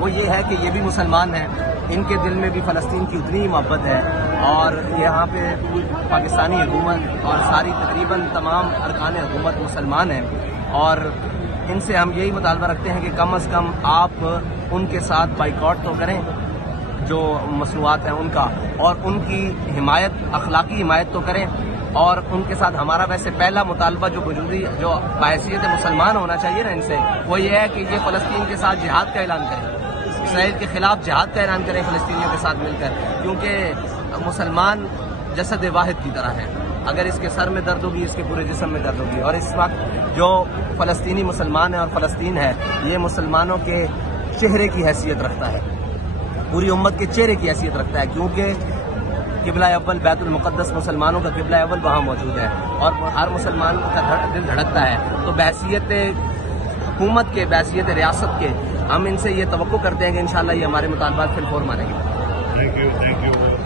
वो ये है कि ये भी मुसलमान हैं, इनके दिल में भी फ़लस्तीन की उतनी ही मोहब्बत है और यहाँ पे पाकिस्तानी हुकूमत और सारी तकरीबन तमाम अरकान हुकूमत मुसलमान हैं और इनसे हम यही मुतालबा रखते हैं कि कम अज़ कम आप उनके साथ बाइकआउट तो करें जो मसनूआत हैं उनका, और उनकी हिमायत, अखलाकी हिमायत तो करें। और उनके साथ हमारा वैसे पहला मुतालबा जो वजूदी जो बाहैसियत मुसलमान होना चाहिए ना इनसे, वो ये है कि ये फ़लस्तीन के साथ जिहाद का ऐलान करें, इसराइल के खिलाफ जिहाद का ऐलान करें फ़लस्तीनियों के साथ मिलकर, क्योंकि मुसलमान जसद वाहिद की तरह है। अगर इसके सर में दर्द होगी, इसके पूरे जिस्म में दर्द होगी। और इस वक्त जो फ़लस्तीनी मुसलमान है और फ़लस्तीन है, ये मुसलमानों के चेहरे की हैसियत रखता है, पूरी उम्मत के चेहरे की हैसियत रखता है, क्योंकि किबला अव्वल बैतुल मुक़द्दस मुसलमानों का किबला अव्वल वहाँ मौजूद है और हर मुसलमान का दिल धड़कता है। तो बहसियत हुकूमत के, बहसियत रियासत के, हम इनसे ये तवक्को करते हैं कि इंशाअल्लाह ये हमारे मुतालबात फिल फौर मानेंगे। Thank you.